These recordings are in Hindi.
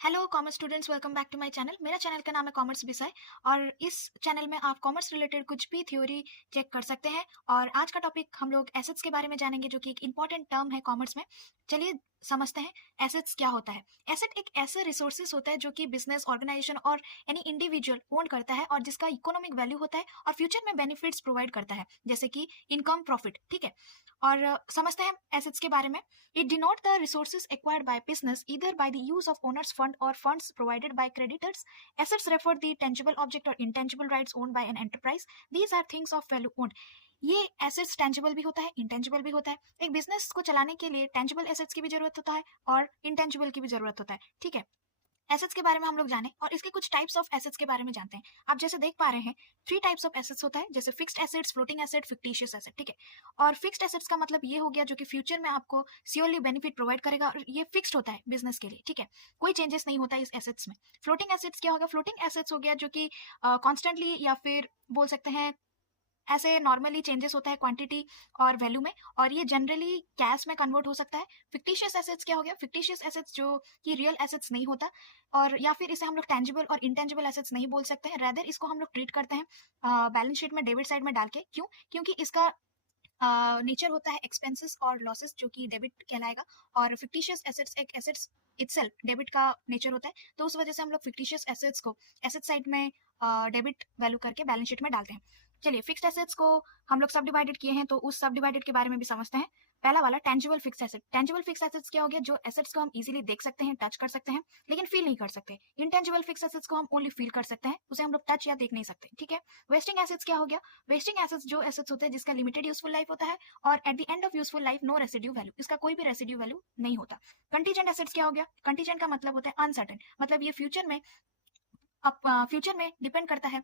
Hello commerce students, welcome back to my channel. मेरा चैनल का नाम है कॉमर्स विषय और इस चैनल में आप कॉमर्स रिलेटेड कुछ भी थ्योरी चेक कर सकते हैं। और आज का टॉपिक हम लोग एसेट्स के बारे में जानेंगे, जो कि एक इंपॉर्टेंट टर्म है कॉमर्स में। चलिए समझते हैं एसेट्स क्या होता है। एसेट एक ऐसा रिसोर्सेज होता है जो कि बिजनेस, ऑर्गेनाइजेशन और एनी इंडिविजुअल ओन करता है और जिसका इकोनॉमिक वैल्यू होता है और फ्यूचर में बेनिफिट्स प्रोवाइड करता है, जैसे कि इनकम, प्रॉफिट। ठीक है, और समझते हैं एसेट्स के बारे में। It denote the resources acquired by business either by the use of owner's fund or funds provided by creditors. Assets refer the tangible object or intangible rights owned by an enterprise. These are things of value owned. ये एसेट्स टेंजिबल भी होता है, इंटेंजिबल भी होता है। एक बिजनेस को चलाने के लिए टेंजिबल एसेट्स की भी जरूरत होता है और इंटेंजिबल की भी जरूरत होता है। ठीक है, एसेट्स के बारे में हम लोग जाने और इसके कुछ टाइप्स ऑफ एसेट्स के बारे में जानते हैं। आप जैसे देख पा रहे हैं, 3 टाइप्स ऑफ एसेट्स होता है, जैसे fixed assets, floating asset, fictitious asset. ठीक है, और फिक्स्ड एसेट्स का मतलब ये हो गया जो कि फ्यूचर में आपको श्योरली बेनिफिट प्रोवाइड करेगा और ये फिक्स्ड होता है बिजनेस के लिए। ठीक है, कोई चेंजेस नहीं होता है इस एसेट्स में। फ्लोटिंग एसेट्स क्या होगा? फ्लोटिंग एसेट्स हो गया जो कि कॉन्स्टेंटली या फिर बोल सकते हैं ऐसे नॉर्मली चेंजेस होता है क्वांटिटी और वैल्यू में, और ये जनरली कैश में कन्वर्ट हो सकता है। फिक्टिशियस एसेट्स क्या हो गया? फिक्टिशियस एसेट्स जो कि रियल एसेट्स नहीं होता, और या फिर इसे हम लोग टेंजिबल और इंटेंजिबल एसेट्स नहीं बोल सकते हैं। रेदर इसको हम लोग ट्रीट करते हैं बैलेंस शीट में डेबिट साइड में डाल के। क्यों? क्योंकि इसका नेचर होता है एक्सपेंसेस और लॉसेस, जो कि डेबिट कहलाएगा। और फिक्टिशियस एसेट्स एक एसेट्स इटसेल्फ डेबिट का नेचर होता है, तो उस वजह से हम लोग फिक्टिशियस एसेट्स को एसेट साइड में डेबिट वैल्यू करके बैलेंस शीट में डालते हैं। चलिए, फिक्स्ड एसेट्स को हम लोग सब डिवाइडेड किए हैं, तो उस सब डिवाइडेड के बारे में भी समझते हैं। पहला वाला tangible fixed asset. Tangible fixed assets क्या हो गया? जो एसेट्स को हम इजीली देख सकते हैं, टच कर सकते हैं, लेकिन फील नहीं कर सकते। इंटेंजिबल फिक्स्ड एसेट्स को हम ओनली फील कर सकते हैं, उसे हम लोग टच या देख नहीं सकते। ठीक है, वेस्टिंग एसेट्स क्या हो गया? वेस्टिंग एसेट्स जो एसेट्स होते हैं जिसका लिमिटेड यूजफुल लाइफ होता है और at the end of useful life no residue value, इसका कोई भी रेसिड्यू वैल्यू नहीं होता। कंटीजेंट एसेट्स क्या हो गया? कंटीजेंट का मतलब होता है अनसर्टेन, मतलब ये फ्यूचर में अब फ्यूचर में डिपेंड करता है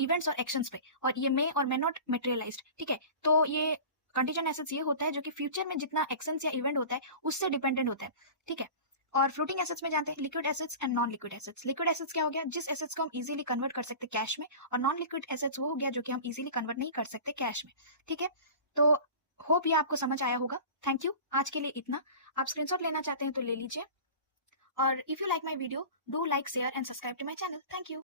इवेंट्स और एक्शंस पे, और ये मे और मे नॉट मटेरियलाइज्ड। ठीक है, तो ये कंटीजेंट एसेट्स ये होता है जो कि फ्यूचर में जितना एक्शंस या इवेंट होता है उससे डिपेंडेंट होता है। ठीक है, और फ्लोटिंग एसेट्स में जानते हैं liquid assets and non liquid assets. Liquid assets क्या हो गया? जिस एसेट्स को हम इजीली कन्वर्ट कर सकते कैश में, और नॉन लिक्विड एसेट्स वो हो गया जो कि हम इजीली कन्वर्ट नहीं कर सकते कैश में। ठीक है, तो होप ये आपको समझ आया होगा। थैंक यू, आज के लिए इतना। आप स्क्रीनशॉट लेना चाहते हैं तो ले लीजिए, और if you like my video do like, share and subscribe to my channel. Thank you.